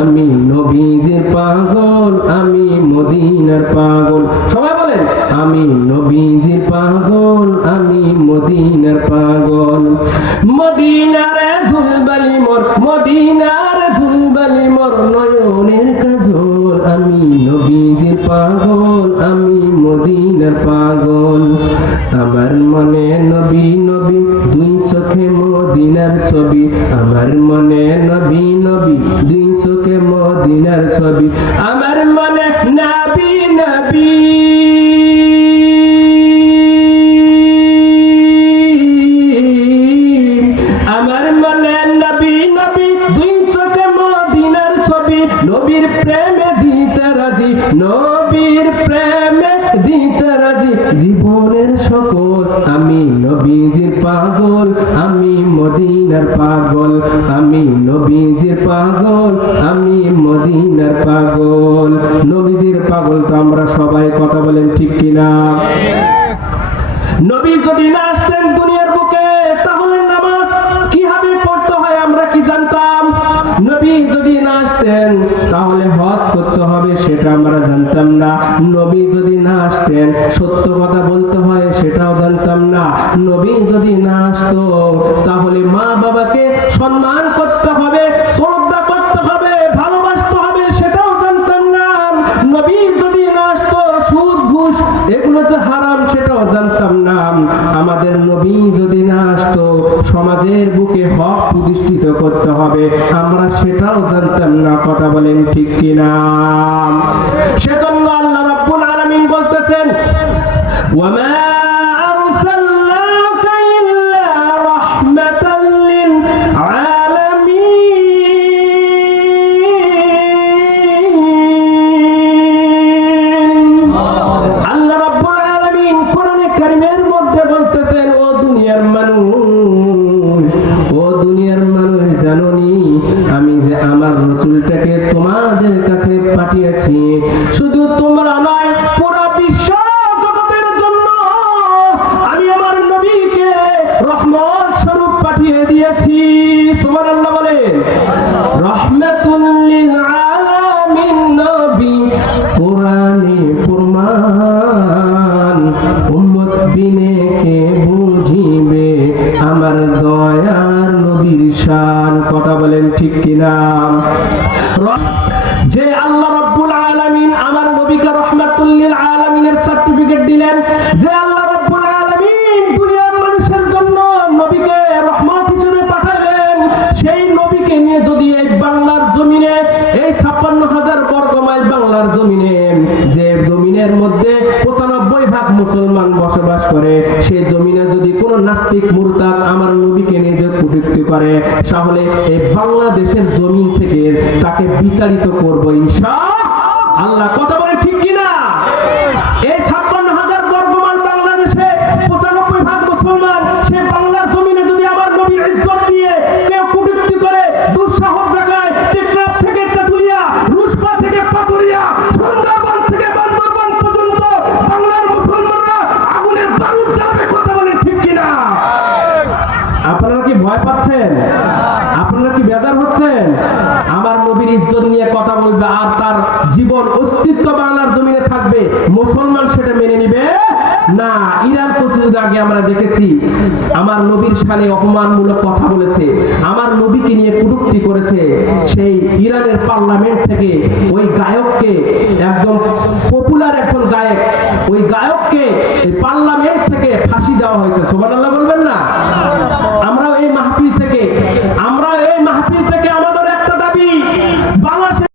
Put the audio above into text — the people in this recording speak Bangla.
আমি নবীজির পাগল, আমি মদিনার পাগল। সবাই বলেন, আমি নবীজির পাগল, আমি মদিনার পাগল। মদিনার ধুলবালি মোর, মদিনার ধুলবালি মোর নয়নের কাজল। আমি নবীজির পাগল, আমি মদিনার পাগল। আমার মনে নবী নবী, দুই চোখে মদিনার ছবি। আমার মনে নবী নবী, দুই চোখে মদিনার ছবি। আমার মনে নবী নবী, আমার মনে নবী নবী, দুই চোখে মদিনার ছবি। নবীর প্রেমে দিতে রাজি, নবীর প্রেমে দিতে রাজি জীবনের সকল। আমি নবীজির পাগল, আমি মদিনার পাগল। আমি নবীজির পাগল, আমি মদিনার পাগল। নবীজির পাগল তো আমরা সবাই, কথা বলেন ঠিক কিনা? নবী যদি না আসতেন দুনিয়ার বুকে, তাহলে নামাজ কিভাবে পড়তে হয় আমরা কি জানতাম? নবী যদি না আসতেন তাহলে হজ করতে হবে সেটা আমরা জানতাম না। নবী যদি না আসতেন সত্য কথা বলতে হয় সেটাও জানতাম না। নবী যদি না আসতো তাহলে মা বাবাকে সম্মান করতে হবে, শ্রদ্ধা করতে হবে, ভালোবাসতে হবে সেটাও জানতাম না। নবী যদি না আসতো সুদ ঘুষ এগুলো যে হারাম সেটাও জানতাম না। আমাদের নবী যদি না আসতো সমাজের বুকে হক প্রতিষ্ঠিত করতে হবে আমরা সেটাও জানতাম না, কথা বলেন ঠিক কিনা? সেজন্য আল্লাহ রাব্বুল আলামিন বলতেছেন, ওয়ামা আরসালনাকা ইল্লা রাহমাতাল লিল আলামিন। আল্লাহ রাব্বুল আলামিন কোরআনে কারীমের মধ্যে বলতেছেন, ও দুনিয়ার মানুষ, ও দুনিয়ার মানুষ, জানোনি আমি যে আমার রাসূলটাকে তোমাদের কাছে পাঠিয়েছি শুধু তোমরা নয় পুরো বিশ্ব জগতের জন্য আমি আমার নবীকে রহমত স্বরূপ পাঠিয়ে দিয়েছি। সুবহানাল্লাহ বলেন। রাহমাতুল লিল আলামিন নবী কোরআনে প্রমাণ, উম্মত বিনে কে বুঝিবে আমার দয়ার নবীর শান, কথা বলেন ঠিক কিনা? যে আল্লাহ রাব্বুল আলামিন আমার নবীকে রাহমাতুল লিল আলামিনের সার্টিফিকেট দিলেন, যে আল্লাহ রাব্বুল আলামিন দুনিয়ার মানুষের জন্য নবীকে রহমত হিসেবে পাঠালেন, সেই নবীকে নিয়ে যদি এই বাংলার জমিনে, এই ৫৬,০০০ বর্গ মাইল বাংলার জমিনে, যে জমিনের মধ্যে ৯৫% মুসলমান বসবাস করে, সেই জমিনে যদি কোন নাস্তিক মুরতাদ আমার নবীকে নিয়ে যে কটূক্তি করে, তাহলে এই বাংলাদেশের জমিন থেকে তাকে বিতাড়িত করব ইনশাআল্লাহ, কথা বলে ঠিক কিনা? এই ৫৬,০০০ বর্গ মাইল বাংলাদেশে ৯৫% মুসলমান, সেই বাংলার জমিনে যদি আমার নবীর ইজ্জত নিয়ে কেউ কটূক্তি করে, দুঃসাহস দেখায়, টেকনাফ থেকে তেতুলিয়া, রুশপা থেকে পাতুরিয়া, সুন্দরবন থেকে বান্দরবান পর্যন্ত বাংলার মুসলমানরা আগুনের বারুদ জ্বালাবে, কথা বলে ঠিক কিনা? আপনারা কি ভয় পাচ্ছেন? আপনারা কি বেজার হচ্ছেন? আমার নবীর ইজ্জত নিয়ে কথা বলবে আর তার জীবন অস্তিত্ব বাংলার জমিনে থাকবে, মুসলমান সেটা মেনে নিবে না। ইরান কিছুদিন আগে আমরা দেখেছি আমার নবীর শানে অপমানমূলক কথা বলেছে, আমার নবীকে নিয়ে কটূক্তি করেছে। সেই ইরানের পার্লামেন্ট থেকে ওই গায়ককে, একদম পপুলার একজন গায়ক, ওই গায়ককে এই পার্লামেন্ট থেকে ফাঁসি দেওয়া হয়েছে। সুবহানাল্লাহ।